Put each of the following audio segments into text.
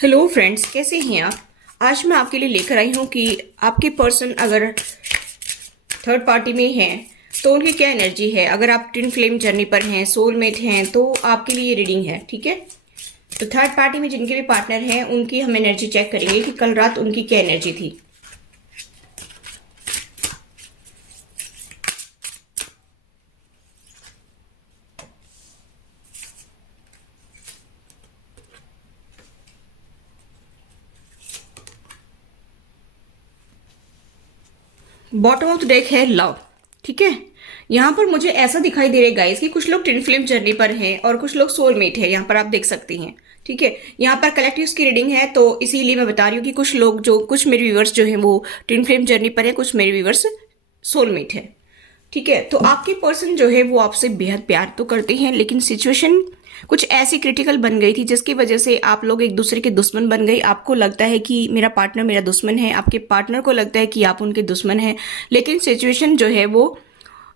Hello friends, कैसे हैं आप। आज मैं आपके लिए लेकर आई हूँ कि आपके पर्सन अगर थर्ड पार्टी में हैं तो उनकी क्या एनर्जी है। अगर आप ट्विन फ्लेम जर्नी पर हैं, सोलमेट हैं, तो आपके लिए ये रीडिंग है। ठीक है, तो थर्ड पार्टी में जिनके भी पार्टनर हैं उनकी हम एनर्जी चेक करेंगे कि कल रात उनकी क्या एनर्जी थी। बॉटम ऑफ द डेक है लव। ठीक है, यहाँ पर मुझे ऐसा दिखाई दे रहा है गाइस कि कुछ लोग ट्विन फ्लेम जर्नी पर हैं और कुछ लोग सोलमेट है। यहाँ पर आप देख सकते हैं। ठीक है, यहाँ पर कलेक्टिव्स की रीडिंग है, तो इसीलिए मैं बता रही हूँ कि कुछ मेरे व्यूवर्स जो हैं वो ट्विन फ्लेम जर्नी पर है, कुछ मेरे व्यूवर्स सोलमेट है। ठीक है, तो आपके पर्सन जो है वो आपसे बेहद प्यार तो करते हैं, लेकिन सिचुएशन कुछ ऐसी क्रिटिकल बन गई थी जिसकी वजह से आप लोग एक दूसरे के दुश्मन बन गए। आपको लगता है कि मेरा पार्टनर मेरा दुश्मन है, आपके पार्टनर को लगता है कि आप उनके दुश्मन हैं, लेकिन सिचुएशन जो है वो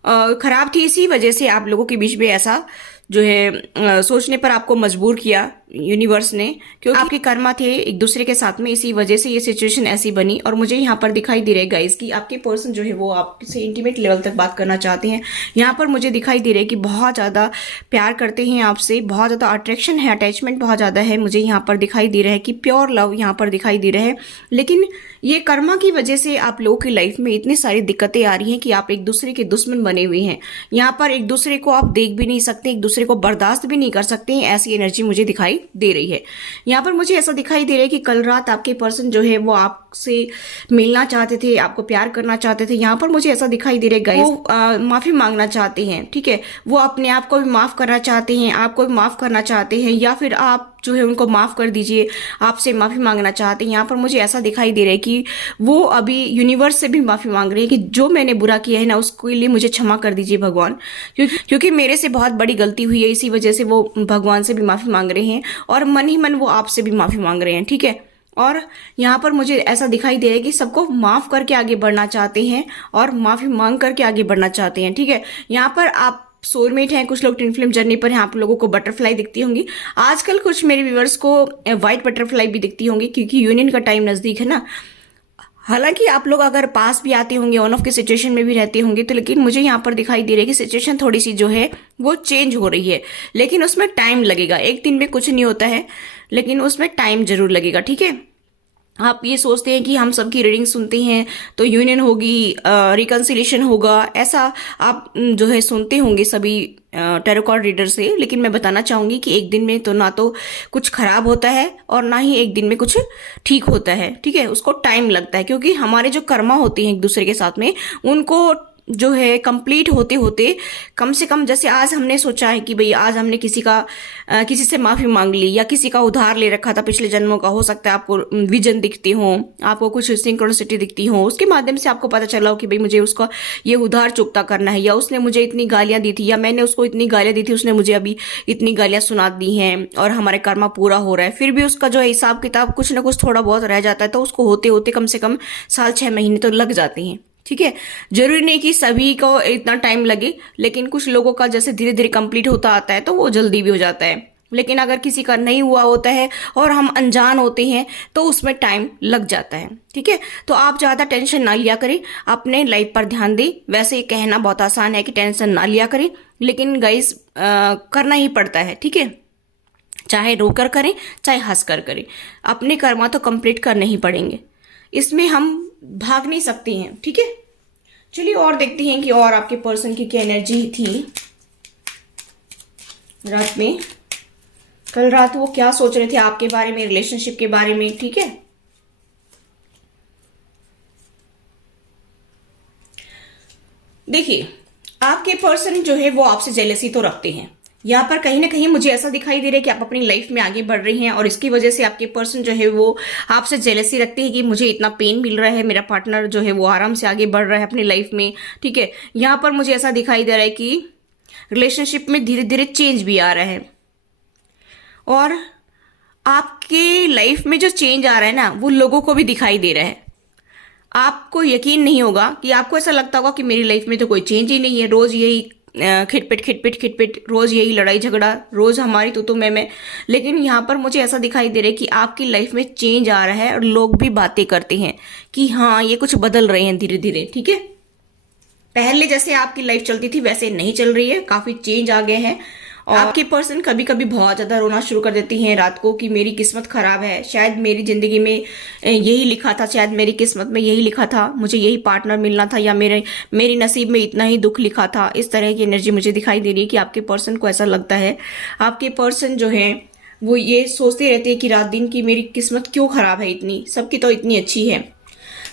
खराब थी। इसी वजह से आप लोगों के बीच में ऐसा जो है सोचने पर आपको मजबूर किया यूनिवर्स ने, क्योंकि आपके कर्मा थे एक दूसरे के साथ में, इसी वजह से ये सिचुएशन ऐसी बनी। और मुझे यहाँ पर दिखाई दे रहा है गाइस कि आपके पर्सन जो है वो आपसे इंटीमेट लेवल तक बात करना चाहते हैं। यहाँ पर मुझे दिखाई दे रहा है कि बहुत ज़्यादा प्यार करते हैं आपसे, बहुत ज़्यादा अट्रैक्शन है, अटैचमेंट बहुत ज़्यादा है। मुझे यहाँ पर दिखाई दे रहा है कि प्योर लव यहाँ पर दिखाई दे रहा है, लेकिन ये कर्मा की वजह से आप लोगों की लाइफ में इतनी सारी दिक्कतें आ रही हैं कि आप एक दूसरे के दुश्मन बने हुए हैं। यहाँ पर एक दूसरे को आप देख भी नहीं सकते, एक दूसरे को बर्दाश्त भी नहीं कर सकते हैं, ऐसी एनर्जी मुझे दिखाई दे रही है। यहाँ पर मुझे ऐसा दिखाई दे रहा है कि कल रात आपके पर्सन जो है वो आपसे मिलना चाहते थे, आपको प्यार करना चाहते थे। यहाँ पर मुझे ऐसा दिखाई दे रहा है गाइस, वो माफी मांगना चाहते हैं। ठीक है, वो अपने आप को भी माफ करना चाहते हैं, आपको भी माफ करना चाहते हैं, या फिर आप जो है उनको माफ कर दीजिए, आपसे माफी मांगना चाहते हैं। यहाँ पर मुझे ऐसा दिखाई दे रहा है कि वो अभी यूनिवर्स से भी माफी मांग रहे हैं कि जो मैंने बुरा किया है ना उसके लिए मुझे क्षमा कर दीजिए भगवान, क्योंकि मेरे से बहुत बड़ी गलती हुई है। इसी वजह से वो भगवान से भी माफी मांग रहे हैं और मन ही मन वो आपसे भी माफी मांग रहे हैं। ठीक है, और यहाँ पर मुझे ऐसा दिखाई दे रहा है कि सबको माफ करके आगे बढ़ना चाहते हैं और माफी मांग करके आगे बढ़ना चाहते हैं। ठीक है, यहाँ पर आप सोलमेट हैं, कुछ लोग ट्विन फ्लेम जर्नी पर हैं, आप लोगों को बटरफ्लाई दिखती होंगी। आजकल कुछ मेरे व्यूवर्स को व्हाइट बटरफ्लाई भी दिखती होंगी, क्योंकि यूनियन का टाइम नजदीक है ना। हालांकि आप लोग अगर पास भी आते होंगे, ऑन ऑफ के सिचुएशन में भी रहते होंगे, तो लेकिन मुझे यहाँ पर दिखाई दे रही है कि सिचुएशन थोड़ी सी जो है वो चेंज हो रही है, लेकिन उसमें टाइम लगेगा। एक दिन में कुछ नहीं होता है, लेकिन उसमें टाइम जरूर लगेगा। ठीक है, आप ये सोचते हैं कि हम सबकी रीडिंग सुनते हैं तो यूनियन होगी, रिकन्सिलेशन होगा, ऐसा आप जो है सुनते होंगे सभी टैरो कार्ड रीडर से। लेकिन मैं बताना चाहूंगी कि एक दिन में तो ना तो कुछ खराब होता है और ना ही एक दिन में कुछ ठीक होता है। ठीक है, उसको टाइम लगता है, क्योंकि हमारे जो कर्मा होते हैं एक दूसरे के साथ में, उनको जो है कंप्लीट होते होते कम से कम, जैसे आज हमने सोचा है कि भाई आज हमने किसी से माफी मांग ली या किसी का उधार ले रखा था पिछले जन्मों का, हो सकता है आपको विजन दिखती हो, आपको कुछ सिंक्रोनिसिटी दिखती हो, उसके माध्यम से आपको पता चला हो कि भाई मुझे उसका ये उधार चुकता करना है, या उसने मुझे इतनी गालियां दी थी, या मैंने उसको इतनी गालियां दी थी, उसने मुझे अभी इतनी गालियां सुना दी हैं और हमारे कर्मा पूरा हो रहा है। फिर भी उसका जो है हिसाब किताब कुछ ना कुछ थोड़ा बहुत रह जाता है, तो उसको होते होते कम से कम साल 6 महीने तो लग जाते हैं। ठीक है, जरूरी नहीं कि सभी को इतना टाइम लगे, लेकिन कुछ लोगों का जैसे धीरे धीरे कंप्लीट होता आता है तो वो जल्दी भी हो जाता है। लेकिन अगर किसी का नहीं हुआ होता है और हम अनजान होते हैं तो उसमें टाइम लग जाता है। ठीक है, तो आप ज्यादा टेंशन ना लिया करें, अपने लाइफ पर ध्यान दें। वैसे कहना बहुत आसान है कि टेंशन ना लिया करें, लेकिन गाइस करना ही पड़ता है। ठीक है, चाहे रोकर करें चाहे हंस कर करें, अपने कर्मा तो कंप्लीट करने ही पड़ेंगे, इसमें हम भाग नहीं सकते हैं। ठीक है, चलिए और देखते हैं कि और आपके पर्सन की क्या एनर्जी थी रात में। कल रात वो क्या सोच रहे थे आपके बारे में, रिलेशनशिप के बारे में। ठीक है, देखिए आपके पर्सन जो है वो आपसे जेलसी तो रखते हैं। यहाँ पर कहीं ना कहीं मुझे ऐसा दिखाई दे रहा है कि आप अपनी लाइफ में आगे बढ़ रही हैं और इसकी वजह से आपके पर्सन जो है वो आपसे जेलसी रखते हैं कि मुझे इतना पेन मिल रहा है, मेरा पार्टनर जो है वो आराम से आगे बढ़ रहा है अपनी लाइफ में। ठीक है, यहाँ पर मुझे ऐसा दिखाई दे रहा है कि रिलेशनशिप में धीरे धीरे चेंज भी आ रहा है, और आपके लाइफ में जो चेंज आ रहा है ना वो लोगों को भी दिखाई दे रहा है। आपको यकीन नहीं होगा कि आपको ऐसा लगता होगा कि मेरी लाइफ में तो कोई चेंज ही नहीं है, रोज यही खिटपिट खिटपिट खिटपिट, रोज यही लड़ाई झगड़ा, रोज हमारी तो मैं। लेकिन यहाँ पर मुझे ऐसा दिखाई दे रहा है कि आपकी लाइफ में चेंज आ रहा है और लोग भी बातें करते हैं कि हाँ ये कुछ बदल रहे हैं धीरे धीरे। ठीक है, पहले जैसे आपकी लाइफ चलती थी वैसे नहीं चल रही है, काफी चेंज आ गए हैं। और आपके पर्सन कभी कभी बहुत ज्यादा रोना शुरू कर देती हैं रात को कि मेरी किस्मत खराब है, शायद मेरी जिंदगी में यही लिखा था, शायद मेरी किस्मत में यही लिखा था, मुझे यही पार्टनर मिलना था, या मेरी नसीब में इतना ही दुख लिखा था। इस तरह की एनर्जी मुझे दिखाई दे रही है कि आपके पर्सन को ऐसा लगता है। आपके पर्सन जो है वो ये सोचते रहते हैं कि रात दिन की मेरी किस्मत क्यों खराब है, इतनी सबकी तो इतनी अच्छी है।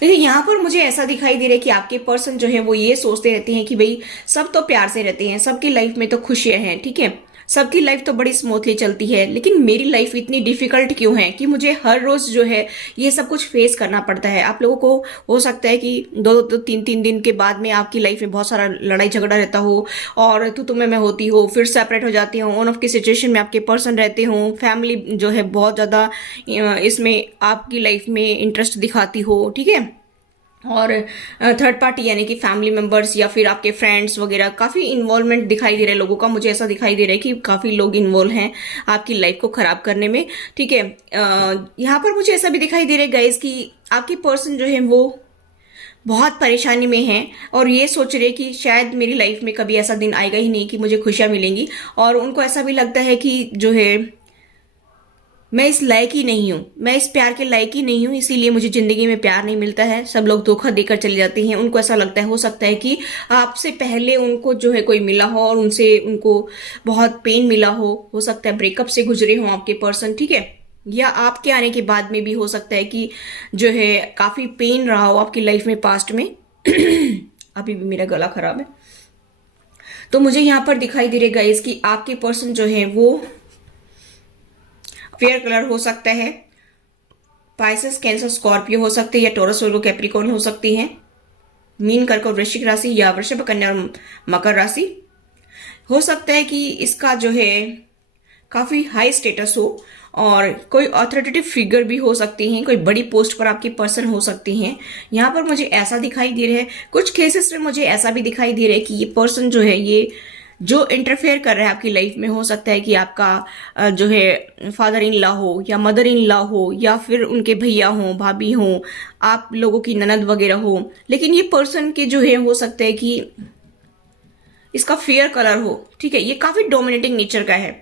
लेकिन यहाँ पर मुझे ऐसा दिखाई दे रहा है कि आपके पर्सन जो है वो ये सोचते रहते हैं कि भाई सब तो प्यार से रहते हैं, सबकी लाइफ में तो खुशियां हैं, ठीक है, सबकी लाइफ तो बड़ी स्मूथली चलती है, लेकिन मेरी लाइफ इतनी डिफिकल्ट क्यों है कि मुझे हर रोज जो है ये सब कुछ फेस करना पड़ता है। आप लोगों को हो सकता है कि दो तीन दिन के बाद में आपकी लाइफ में बहुत सारा लड़ाई झगड़ा रहता हो और तू मैं होती हो, फिर सेपरेट हो जाती हो, ऑन ऑफ की सिचुएशन में आपके पर्सन रहते हो, फैमिली जो है बहुत ज्यादा इसमें आपकी लाइफ में इंटरेस्ट दिखाती हो, ठीक है, और थर्ड पार्टी यानी कि फैमिली मेंबर्स या फिर आपके फ्रेंड्स वगैरह काफी इन्वॉल्वमेंट दिखाई दे रहा है लोगों का। मुझे ऐसा दिखाई दे रहा है कि काफी लोग इन्वॉल्व हैं आपकी लाइफ को खराब करने में, ठीक है। यहाँ पर मुझे ऐसा भी दिखाई दे रहा है गाइस कि आपके पर्सन जो है वो बहुत परेशानी में हैं और ये सोच रहे कि शायद मेरी लाइफ में कभी ऐसा दिन आएगा ही नहीं कि मुझे खुशियां मिलेंगी, और उनको ऐसा भी लगता है कि जो है मैं इस लायक ही नहीं हूँ, मैं इस प्यार के लायक ही नहीं हूँ, इसीलिए मुझे जिंदगी में प्यार नहीं मिलता है, सब लोग धोखा देकर चले जाते हैं। उनको ऐसा लगता है, हो सकता है कि आपसे पहले उनको जो है कोई मिला हो और उनसे उनको बहुत पेन मिला हो सकता है ब्रेकअप से गुजरे हो आपके पर्सन, ठीक है, या आपके आने के बाद में भी हो सकता है कि जो है काफी पेन रहा हो आपकी लाइफ में पास्ट में। अभी भी मेरा गला खराब है। तो मुझे यहाँ पर दिखाई दे रहा है गाइस कि आपके पर्सन जो है वो फेयर कलर हो सकता है, पाइसेस, कैंसर, स्कॉर्पियो हो सकते हैं, या टॉरस, वर्गो, कैप्रिकॉर्न हो सकती हैं, मीन, कर्क और वृश्चिक राशि, या वृषभ, कन्या और मकर राशि। हो सकता है कि इसका जो है काफी हाई स्टेटस हो और कोई अथॉरिटेटिव फिगर भी हो सकती हैं, कोई बड़ी पोस्ट पर आपकी पर्सन हो सकती हैं। यहाँ पर मुझे ऐसा दिखाई दे रहा है, कुछ केसेस में मुझे ऐसा भी दिखाई दे रहा है कि ये पर्सन जो है ये जो इंटरफेयर कर रहा है आपकी लाइफ में, हो सकता है कि आपका जो है फादर इन लॉ हो या मदर इन लॉ हो या फिर उनके भैया हो, भाभी हो, आप लोगों की ननद वगैरह हो। लेकिन ये पर्सन के जो है हो सकता है कि इसका फेयर कलर हो, ठीक है, ये काफी डोमिनेटिंग नेचर का है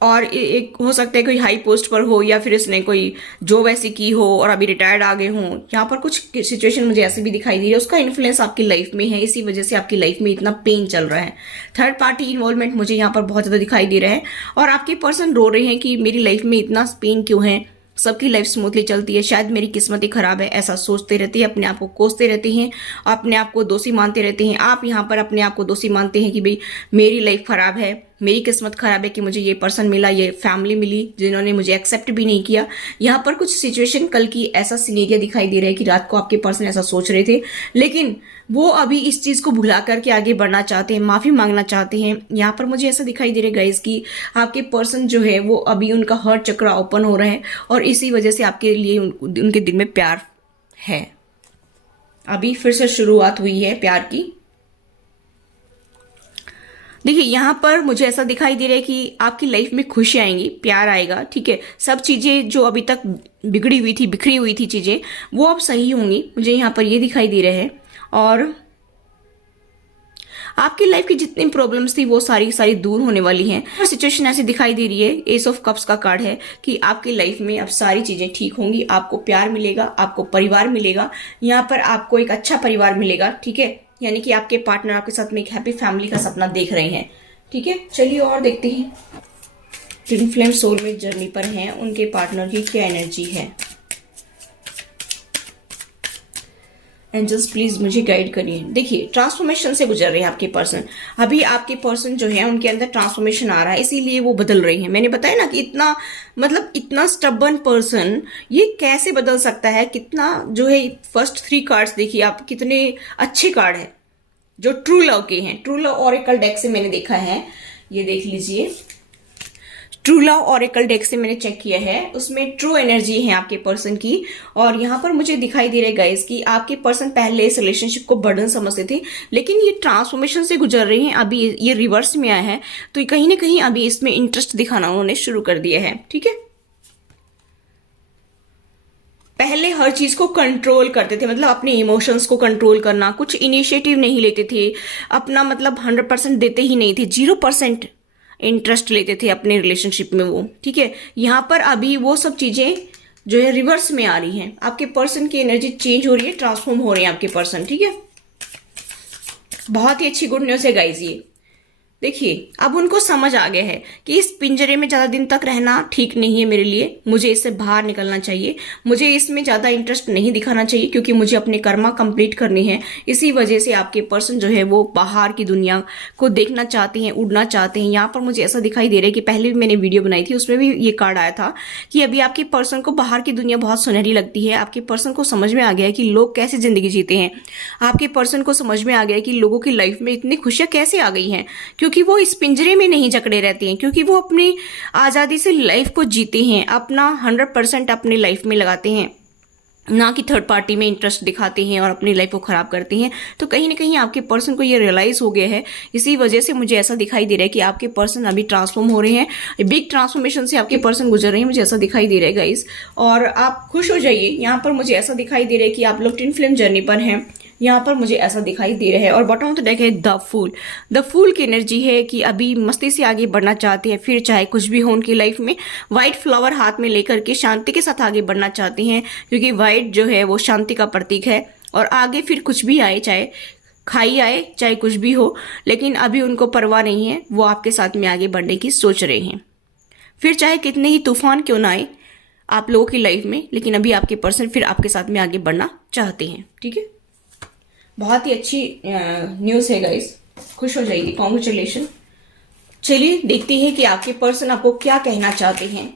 और एक हो सकता है कोई हाई पोस्ट पर हो या फिर इसने कोई जॉब ऐसी की हो और अभी रिटायर्ड आ गए हों। यहाँ पर कुछ सिचुएशन मुझे ऐसे भी दिखाई दे रही है, उसका इन्फ्लुएंस आपकी लाइफ में है, इसी वजह से आपकी लाइफ में इतना पेन चल रहा है। थर्ड पार्टी इन्वॉल्वमेंट मुझे यहाँ पर बहुत ज्यादा दिखाई दे रहा है और आपके पर्सन रो रहे हैं कि मेरी लाइफ में इतना पेन क्यों है, सबकी लाइफ स्मूथली चलती है, शायद मेरी किस्मत ही खराब है, ऐसा सोचते रहते हैं, अपने आप को कोसते रहते हैं, अपने आप को दोषी मानते रहते हैं। आप यहाँ पर अपने आप को दोषी मानते हैं कि भाई मेरी लाइफ खराब है, मेरी किस्मत खराब है कि मुझे ये पर्सन मिला, ये फैमिली मिली जिन्होंने मुझे एक्सेप्ट भी नहीं किया। यहाँ पर कुछ सिचुएशन कल की ऐसा सिनेरियो दिखाई दे रहा है कि रात को आपके पर्सन ऐसा सोच रहे थे, लेकिन वो अभी इस चीज को भुला करके आगे बढ़ना चाहते हैं, माफी मांगना चाहते हैं। यहाँ पर मुझे ऐसा दिखाई दे रहा है गाइस कि आपके पर्सन जो है वो अभी उनका हर्ट चक्र ओपन हो रहा है और इसी वजह से आपके लिए उनके दिल में प्यार है। अभी फिर से शुरुआत हुई है प्यार की। देखिए यहाँ पर मुझे ऐसा दिखाई दे रहा है कि आपकी लाइफ में खुशी आएंगी, प्यार आएगा, ठीक है, सब चीजें जो अभी तक बिगड़ी हुई थी, बिखरी हुई थी चीजें, वो अब सही होंगी, मुझे यहाँ पर ये दिखाई दे रहा है। और आपकी लाइफ की जितनी प्रॉब्लम्स थी वो सारी दूर होने वाली हैं। और सिचुएशन ऐसी दिखाई दे रही है, एस ऑफ कप्स का कार्ड है कि आपकी लाइफ में अब सारी चीजें ठीक होंगी, आपको प्यार मिलेगा, आपको परिवार मिलेगा, यहाँ पर आपको एक अच्छा परिवार मिलेगा, ठीक है, यानी कि आपके पार्टनर आपके साथ में एक हैप्पी फैमिली का सपना देख रहे हैं, ठीक है। चलिए और देखते हैं ट्विन फ्लेम सोलमेट जर्नी पर हैं, उनके पार्टनर की क्या एनर्जी है। एंजल्स प्लीज मुझे गाइड करिए। देखिए ट्रांसफॉर्मेशन से गुजर रहे हैं आपके पर्सन, अभी आपके पर्सन जो है उनके अंदर ट्रांसफॉर्मेशन आ रहा है, इसीलिए वो बदल रहे हैं। मैंने बताया ना कि इतना स्टबर्न पर्सन ये कैसे बदल सकता है, कितना जो है फर्स्ट 3 कार्ड्स देखिए आप, कितने अच्छे कार्ड है जो ट्रू लव के हैं। ट्रू लव ऑरेकल डेक से मैंने देखा है, ये देख लीजिए। ट्रू लव ऑरेकल डेक से मैंने चेक किया है, उसमें ट्रू एनर्जी है आपके पर्सन की। और यहाँ पर मुझे दिखाई दे रहा है गाइस कि आपके पर्सन पहले इस रिलेशनशिप को बर्डन समझते थे, लेकिन ये ट्रांसफॉर्मेशन से गुजर रहे हैं, अभी ये रिवर्स में आया है, तो कहीं ना कहीं अभी इसमें इंटरेस्ट दिखाना उन्होंने शुरू कर दिया है। ठीक है, पहले हर चीज को कंट्रोल करते थे, मतलब अपने इमोशंस को कंट्रोल करना, कुछ इनिशिएटिव नहीं लेते थे अपना, मतलब 100% देते ही नहीं थे, 0% इंटरेस्ट लेते थे अपने रिलेशनशिप में वो। ठीक है, यहाँ पर अभी वो सब चीजें जो है रिवर्स में आ रही हैं, आपके पर्सन की एनर्जी चेंज हो रही है, ट्रांसफॉर्म हो रही है आपके पर्सन। ठीक है, बहुत ही अच्छी गुड न्यूज है गाइज ये। देखिए, अब उनको समझ आ गया है कि इस पिंजरे में ज्यादा दिन तक रहना ठीक नहीं है मेरे लिए, मुझे इससे बाहर निकलना चाहिए, मुझे इसमें ज्यादा इंटरेस्ट नहीं दिखाना चाहिए, क्योंकि मुझे अपने कर्मा कंप्लीट करने हैं। इसी वजह से आपके पर्सन जो है वो बाहर की दुनिया को देखना चाहते हैं, उड़ना चाहते हैं। यहाँ पर मुझे ऐसा दिखाई दे रहा है कि पहले भी मैंने वीडियो बनाई थी, उसमें भी ये कार्ड आया था कि अभी आपके पर्सन को बाहर की दुनिया बहुत सुनहरी लगती है। आपके पर्सन को समझ में आ गया है कि लोग कैसे जिंदगी जीते हैं, आपके पर्सन को समझ में आ गया है कि लोगों की लाइफ में इतनी खुशियां कैसे आ गई हैं, क्योंकि वो इस पिंजरे में नहीं जकड़े रहते हैं, क्योंकि वो अपनी आजादी से लाइफ को जीते हैं, अपना 100% अपनी लाइफ में लगाते हैं, ना कि थर्ड पार्टी में इंटरेस्ट दिखाते हैं और अपनी लाइफ को खराब करते हैं। तो कहीं ना कहीं आपके पर्सन को ये रियलाइज हो गया है, इसी वजह से मुझे ऐसा दिखाई दे रहा है कि आपके पर्सन अभी ट्रांसफॉर्म हो रहे हैं, बिग ट्रांसफॉर्मेशन से आपके पर्सन गुजर रहे हैं, मुझे ऐसा दिखाई दे रहा है गाइस। और आप खुश हो जाइए, यहाँ पर मुझे ऐसा दिखाई दे रहा है कि आप लोग ट्विन फ्लेम जर्नी पर हैं, यहाँ पर मुझे ऐसा दिखाई दे रहा है। और बॉटम ऑफ द डेक है द फूल। द फूल की एनर्जी है कि अभी मस्ती से आगे बढ़ना चाहते हैं, फिर चाहे कुछ भी हो उनकी लाइफ में, व्हाइट फ्लावर हाथ में लेकर के शांति के साथ आगे बढ़ना चाहते हैं, क्योंकि व्हाइट जो है वो शांति का प्रतीक है। और आगे फिर कुछ भी आए, चाहे खाई आए, चाहे कुछ भी हो, लेकिन अभी उनको परवाह नहीं है, वो आपके साथ में आगे बढ़ने की सोच रहे हैं। फिर चाहे कितने ही तूफान क्यों ना आए आप लोगों की लाइफ में, लेकिन अभी आपके पर्सन फिर आपके साथ में आगे बढ़ना चाहते हैं। ठीक है, बहुत ही अच्छी न्यूज है गाइस, खुश हो जाइए, कॉन्ग्रेचुलेशन। चलिए देखते हैं कि आपके पर्सन आपको क्या कहना चाहते हैं,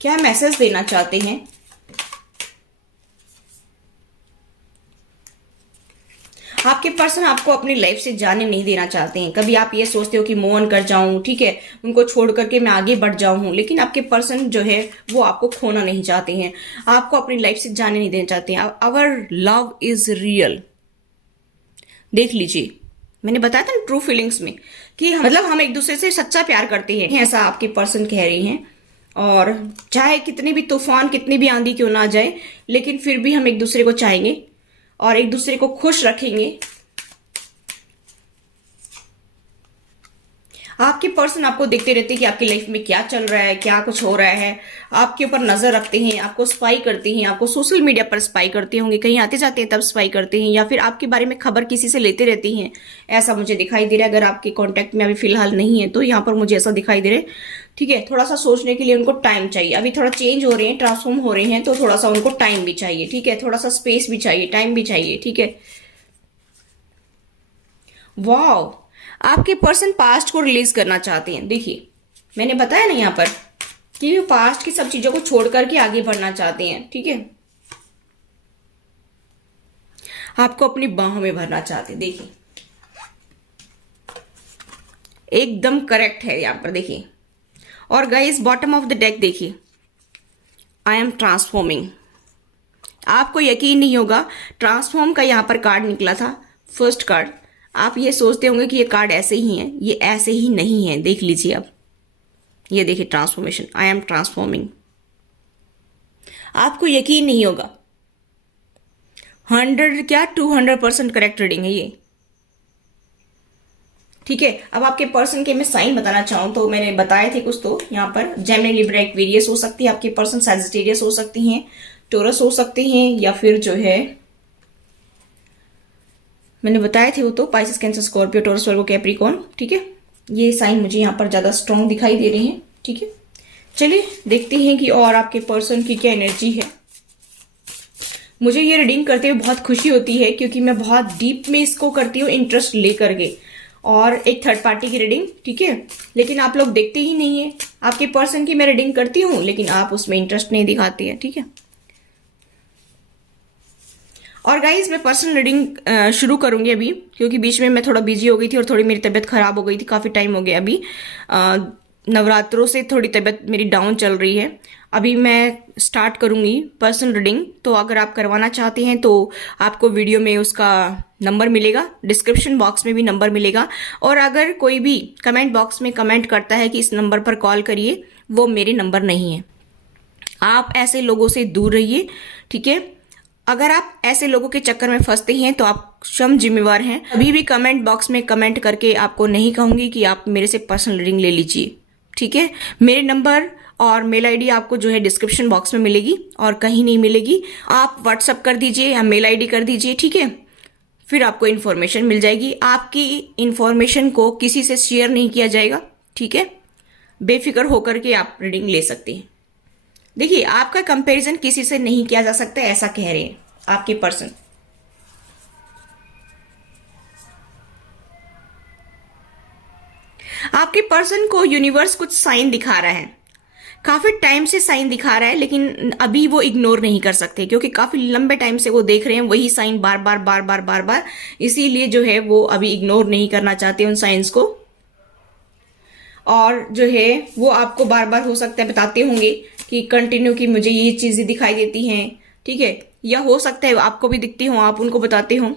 क्या मैसेज देना चाहते हैं। आपके पर्सन आपको अपनी लाइफ से जाने नहीं देना चाहते हैं। कभी आप ये सोचते हो कि मूव ऑन कर जाऊं, ठीक है, उनको छोड़ करके मैं आगे बढ़ जाऊं, लेकिन आपके पर्सन जो है वो आपको खोना नहीं चाहते हैं, आपको अपनी लाइफ से जाने नहीं देना चाहते हैं। Our love is real. देख लीजिए, मैंने बताया था ना ट्रू फीलिंग्स में कि मतलब हम एक दूसरे से सच्चा प्यार करते हैं, ऐसा आपके पर्सन कह रही हैं। और चाहे कितने भी तूफान, कितनी भी आंधी क्यों ना जाए, लेकिन फिर भी हम एक दूसरे को चाहेंगे और एक दूसरे को खुश रखेंगे। आपके पर्सन आपको देखते रहते हैं कि आपकी लाइफ में क्या चल रहा है, क्या कुछ हो रहा है, आपके ऊपर नजर रखते हैं, आपको स्पाई करते हैं, आपको सोशल मीडिया पर स्पाई करते होंगे, कहीं आते जाते हैं तब स्पाई करते हैं, या फिर आपके बारे में खबर किसी से लेते रहती हैं, ऐसा मुझे दिखाई दे रहा है। अगर आपके कांटेक्ट में अभी फिलहाल नहीं है तो यहाँ पर मुझे ऐसा दिखाई दे रहा है। ठीक है, थोड़ा सा सोचने के लिए उनको टाइम चाहिए, अभी थोड़ा चेंज हो रहे हैं, ट्रांसफॉर्म हो रहे हैं, तो थोड़ा सा उनको टाइम भी चाहिए। ठीक है, थोड़ा सा स्पेस भी चाहिए, टाइम भी चाहिए। ठीक है, वाह, आपके पर्सन पास्ट को रिलीज करना चाहते हैं। देखिए, मैंने बताया ना यहाँ पर कि वो पास्ट की सब चीजों को छोड़ करके आगे बढ़ना चाहते हैं। ठीक है, आपको अपनी बाहों में भरना चाहते हैं। देखिए, एकदम करेक्ट है यहाँ पर, देखिए। और guys, bottom of the deck देखिए, आई एम ट्रांसफॉर्मिंग। आपको यकीन नहीं होगा, ट्रांसफॉर्म का यहाँ पर कार्ड निकला था, फर्स्ट कार्ड। आप ये सोचते होंगे कि ये कार्ड ऐसे ही है, ये ऐसे ही नहीं है। देख लीजिए अब, ये देखिए ट्रांसफॉर्मेशन, आई एम ट्रांसफॉर्मिंग। आपको यकीन नहीं होगा, 100 क्या 200% करेक्ट रीडिंग है ये। ठीक है, अब आपके पर्सन के मैं साइन बताना चाहूं तो मैंने बताए थे कुछ, तो यहाँ पर जेमिनी, लिब्रा, एक्वेरियस हो सकती है आपके पर्सन, सैजिटेरियस हो सकती हैं, टोरस हो सकते हैं, या फिर जो है मैंने बताए थे वो तो पाइसेस, कैंसर, स्कॉर्पियो, टॉरस, वर्गो, कैप्रिकॉर्न। ठीक है, ये साइन मुझे यहाँ पर ज्यादा स्ट्रॉन्ग दिखाई दे रहे हैं। ठीक है, चलिए देखते हैं कि और आपके पर्सन की क्या एनर्जी है। मुझे ये रीडिंग करते हुए बहुत खुशी होती है, क्योंकि मैं बहुत डीप में इसको करती हूँ, इंटरेस्ट लेकर के, और एक थर्ड पार्टी की रीडिंग। ठीक है, लेकिन आप लोग देखते ही नहीं है। आपके पर्सन की मैं रीडिंग करती हूँ, लेकिन आप उसमें इंटरेस्ट नहीं दिखाते हैं। ठीक है, और गाइज, मैं पर्सनल रीडिंग शुरू करूंगी अभी, क्योंकि बीच में मैं थोड़ा बिजी हो गई थी और थोड़ी मेरी तबीयत खराब हो गई थी, काफी टाइम हो गया अभी। नवरात्रों से थोड़ी तबीयत मेरी डाउन चल रही है। अभी मैं स्टार्ट करूँगी पर्सनल रीडिंग, तो अगर आप करवाना चाहते हैं तो आपको वीडियो में उसका नंबर मिलेगा, डिस्क्रिप्शन बॉक्स में भी नंबर मिलेगा। और अगर कोई भी कमेंट बॉक्स में कमेंट करता है कि इस नंबर पर कॉल करिए, वो मेरे नंबर नहीं है। आप ऐसे लोगों से दूर रहिए, ठीक है। अगर आप ऐसे लोगों के चक्कर में फंसते हैं तो आप स्वयं जिम्मेवार हैं। अभी भी कमेंट बॉक्स में कमेंट करके आपको नहीं कहूंगी कि आप मेरे से पर्सनल रीडिंग ले लीजिए, ठीक है। मेरे नंबर और मेल आईडी आपको जो है डिस्क्रिप्शन बॉक्स में मिलेगी और कहीं नहीं मिलेगी। आप व्हाट्सअप कर दीजिए या मेल आईडी कर दीजिए, ठीक है। फिर आपको इन्फॉर्मेशन मिल जाएगी। आपकी इन्फॉर्मेशन को किसी से शेयर नहीं किया जाएगा, ठीक है। बेफिक्र होकर के आप रीडिंग ले सकते हैं। देखिए, आपका कंपैरिजन किसी से नहीं किया जा सकता, ऐसा कह रहे हैं आपके पर्सन। आपके पर्सन को यूनिवर्स कुछ साइन दिखा रहा है, काफी टाइम से साइन दिखा रहा है, लेकिन अभी वो इग्नोर नहीं कर सकते क्योंकि काफी लंबे टाइम से वो देख रहे हैं वही साइन बार बार बार बार बार बार। इसीलिए जो है वो अभी इग्नोर नहीं करना चाहते उन साइंस को। और जो है वो आपको बार बार हो सकता है बताते होंगे कि कंटिन्यू कि मुझे ये चीजें दिखाई देती हैं, ठीक है। या हो सकता है आपको भी दिखती हो, आप उनको बताते हो।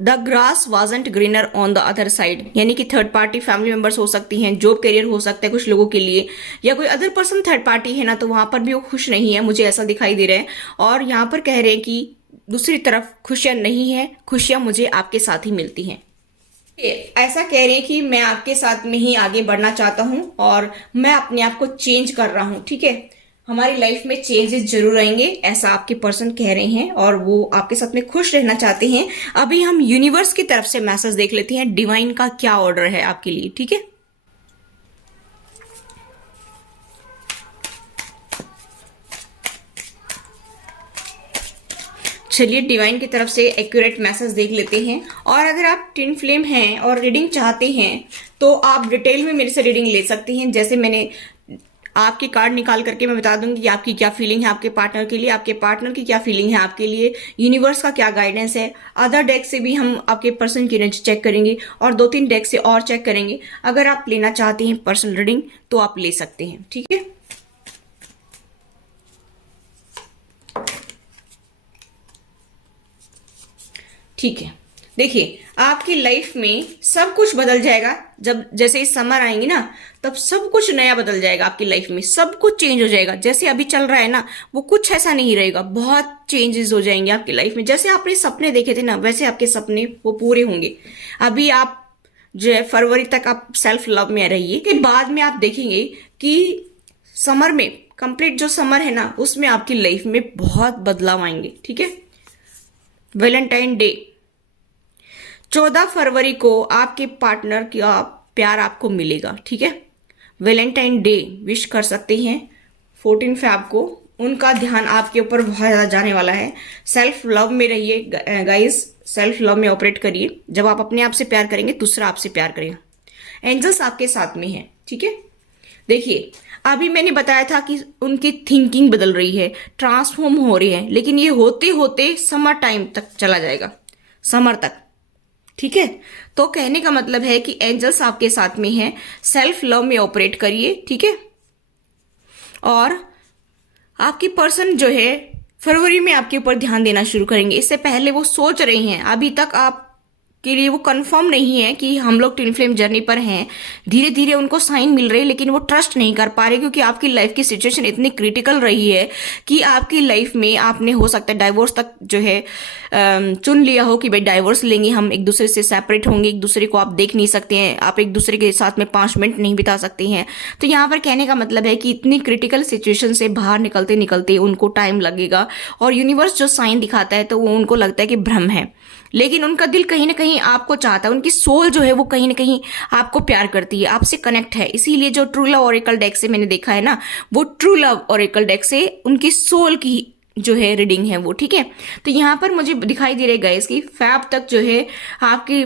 The grass wasn't greener on the other side, यानी कि थर्ड पार्टी फैमिली मेंबर्स हो सकती हैं, जॉब करियर हो सकता है कुछ लोगों के लिए, या कोई अदर पर्सन थर्ड पार्टी है ना, तो वहां पर भी वो खुश नहीं है, मुझे ऐसा दिखाई दे रहा है। और यहाँ पर कह रहे हैं कि दूसरी तरफ खुशियां नहीं है, खुशियां मुझे आपके साथ ही मिलती हैं। ऐसा कह रहे हैं कि मैं आपके साथ में ही आगे बढ़ना चाहता हूं और मैं अपने आप को चेंज कर रहा हूं, ठीक है। हमारी लाइफ में चेंजेस जरूर आएंगे, ऐसा आपके पर्सन कह रहे हैं और वो आपके साथ में खुश रहना चाहते हैं। अभी हम यूनिवर्स की तरफ से मैसेज देख लेते हैं, डिवाइन का क्या ऑर्डर है आपके लिए, ठीक है। चलिए डिवाइन की तरफ से एक्यूरेट मैसेज देख लेते हैं। और अगर आप ट्विन फ्लेम हैं और रीडिंग चाहते हैं तो आप डिटेल में मेरे से रीडिंग ले सकते हैं। जैसे मैंने आपके कार्ड निकाल करके मैं बता दूंगी कि आपकी क्या फीलिंग है आपके पार्टनर के लिए, आपके पार्टनर की क्या फीलिंग है आपके लिए, यूनिवर्स का क्या गाइडेंस है। अदर डेक से भी हम आपके पर्सन की एनर्जी चेक करेंगे और 2-3 डेक से और चेक करेंगे। अगर आप लेना चाहते हैं पर्सनल रीडिंग तो आप ले सकते हैं, ठीक है। ठीक है, देखिए आपकी लाइफ में सब कुछ बदल जाएगा। जब जैसे इस समर आएंगी ना, तब सब कुछ नया बदल जाएगा आपकी लाइफ में, सब कुछ चेंज हो जाएगा। जैसे अभी चल रहा है ना, वो कुछ ऐसा नहीं रहेगा, बहुत चेंजेस हो जाएंगे आपकी लाइफ में। जैसे आपने सपने देखे थे ना, वैसे आपके सपने वो पूरे होंगे। अभी आप जो है फरवरी तक आप सेल्फ लव में रहिए, के बाद में आप देखेंगे कि समर में, कंप्लीट जो समर है ना, उसमें आपकी लाइफ में बहुत बदलाव आएंगे, ठीक है। वैलेंटाइन डे 14 फरवरी को आपके पार्टनर का प्यार आपको मिलेगा, ठीक है। वैलेंटाइन डे विश कर सकते हैं। 14 फैब को उनका ध्यान आपके ऊपर बहुत ज्यादा जाने वाला है। सेल्फ लव में रहिए गाइस, सेल्फ लव में ऑपरेट करिए। जब आप अपने आप से प्यार करेंगे, दूसरा आपसे प्यार करेगा। एंजल्स आपके साथ में है, ठीक है। देखिए अभी मैंने बताया था कि उनकी थिंकिंग बदल रही है, ट्रांसफॉर्म हो रही है, लेकिन ये होते होते समर टाइम तक चला जाएगा, समर तक, ठीक है। तो कहने का मतलब है कि एंजल्स आपके साथ में हैं। सेल्फ लव में ऑपरेट करिए, ठीक है। और आपकी पर्सन जो है फरवरी में आपके ऊपर ध्यान देना शुरू करेंगे। इससे पहले वो सोच रही हैं, अभी तक आप के लिए वो कंफर्म नहीं है कि हम लोग ट्विन फ्लेम जर्नी पर हैं। धीरे धीरे उनको साइन मिल रहे हैं, लेकिन वो ट्रस्ट नहीं कर पा रहे क्योंकि आपकी लाइफ की सिचुएशन इतनी क्रिटिकल रही है कि आपकी लाइफ में आपने हो सकता है डाइवोर्स तक जो है चुन लिया हो कि भाई डाइवोर्स लेंगे, हम एक दूसरे से सेपरेट होंगे, एक दूसरे को आप देख नहीं सकते हैं, आप एक दूसरे के साथ में 5 मिनट नहीं बिता सकते हैं। तो यहाँ पर कहने का मतलब है कि इतनी क्रिटिकल सिचुएशन से बाहर निकलते निकलते उनको टाइम लगेगा। और यूनिवर्स जो साइन दिखाता है तो वो उनको लगता है कि भ्रम है, लेकिन उनका दिल कहीं ना कहीं आपको चाहता है। उनकी सोल जो है वो कहीं ना कहीं आपको प्यार करती है, आपसे कनेक्ट है। इसीलिए जो ट्रू लव ओरेकल डेक से मैंने देखा है ना, वो ट्रू लव ओरेकल डेक से उनकी सोल की जो है रीडिंग है वो, ठीक है। तो यहाँ पर मुझे दिखाई दे रहा है गाइस कि फैब तक जो है आपके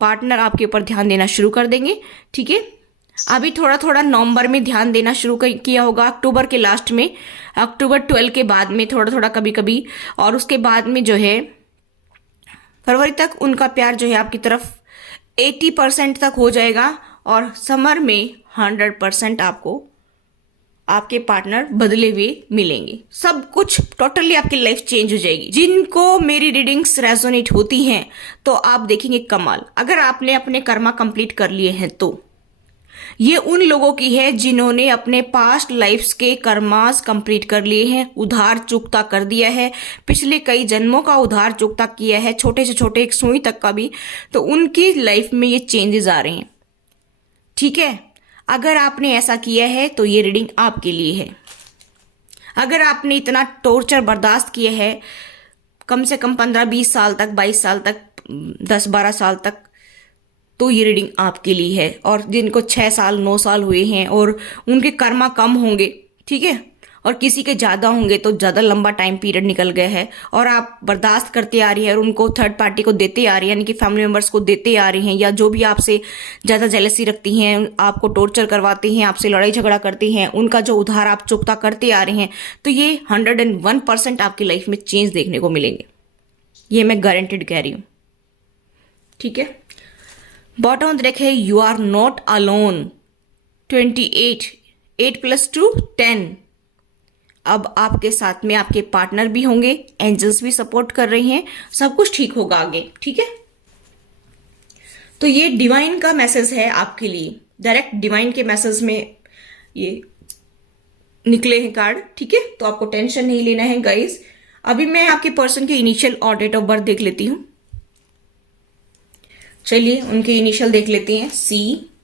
पार्टनर आपके ऊपर ध्यान देना शुरू कर देंगे, ठीक है। अभी थोड़ा थोड़ा नवंबर में ध्यान देना शुरू किया होगा, अक्टूबर के लास्ट में, अक्टूबर 12 के बाद में थोड़ा थोड़ा कभी कभी, और उसके बाद में जो है फरवरी तक उनका प्यार जो है आपकी तरफ 80% तक हो जाएगा। और समर में 100% आपको आपके पार्टनर बदले हुए मिलेंगे। सब कुछ टोटली आपकी लाइफ चेंज हो जाएगी। जिनको मेरी रीडिंग्स रेजोनेट होती हैं तो आप देखेंगे कमाल। अगर आपने अपने कर्मा कंप्लीट कर लिए हैं तो ये उन लोगों की है जिन्होंने अपने पास्ट लाइफ्स के कर्मास कंप्लीट कर लिए हैं, उधार चुकता कर दिया है, पिछले कई जन्मों का उधार चुकता किया है, छोटे से छोटे एक सुई तक का भी। तो उनकी लाइफ में ये चेंजेस आ रहे हैं। ठीक है, अगर आपने ऐसा किया है तो ये रीडिंग आपके लिए है। अगर आपने इतना टॉर्चर बर्दाश्त किया है कम से कम 15-20 साल तक, 22 साल तक, 10-12 साल तक, तो ये रीडिंग आपके लिए है। और जिनको 6 साल 9 साल हुए हैं और उनके कर्मा कम होंगे, ठीक है, और किसी के ज़्यादा होंगे तो ज़्यादा लंबा टाइम पीरियड निकल गया है और आप बर्दाश्त करते आ रही है और उनको थर्ड पार्टी को देते आ रही है, यानी कि फैमिली मेम्बर्स को देते आ रही हैं, या जो भी आपसे ज़्यादा जेलसी रखती हैं, आपको टॉर्चर करवाती हैं, आपसे लड़ाई झगड़ा करती हैं, उनका जो उधार आप चुकता करते आ रहे हैं, तो ये 101% आपकी लाइफ में चेंज देखने को मिलेंगे। ये मैं गारंटेड कह रही हूँ। ठीक है, बॉटम ऑफ द डेक है यू आर नॉट अलोन 28, 8 + 2 10। अब आपके साथ में आपके पार्टनर भी होंगे, एंजल्स भी सपोर्ट कर रही हैं, सब कुछ ठीक होगा आगे। ठीक है, तो ये डिवाइन का मैसेज है आपके लिए, डायरेक्ट डिवाइन के मैसेज में ये निकले हैं कार्ड। ठीक है, तो आपको टेंशन नहीं लेना है गाइस। अभी मैं आपके पर्सन के इनिशियल और डेट ऑफ बर्थ देख लेती हूं। चलिए उनके इनिशियल देख लेते हैं। CZMIDAKRSM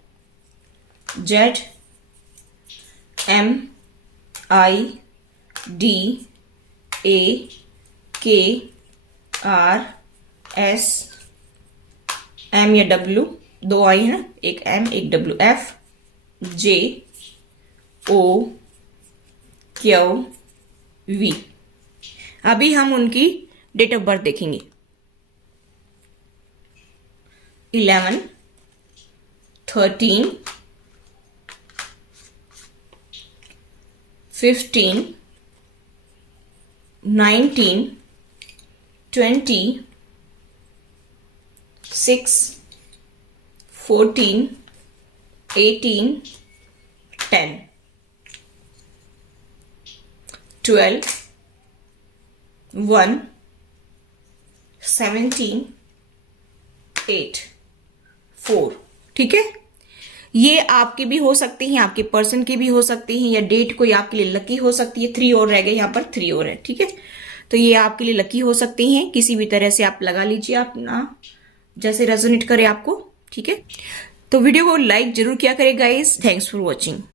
या W, 2 आई है ना, एक M एक W, FJOQV। अभी हम उनकी डेट ऑफ बर्थ देखेंगे। 11, 13, 15, 19, 20, 6, 14, 18, 10, 12, 1, 17, 8, 4। ठीक है, ये आपकी भी हो सकती हैं, आपके पर्सन की भी हो सकती हैं, या डेट कोई आपके लिए लकी हो सकती है। 3 और रह गए, यहाँ पर 3 और है। ठीक है, तो ये आपके लिए लकी हो सकती हैं। किसी भी तरह से आप लगा लीजिए, अपना जैसे रेजोनेट करे आपको। ठीक है, तो वीडियो को लाइक जरूर किया करें गाइस। Thanks for watching.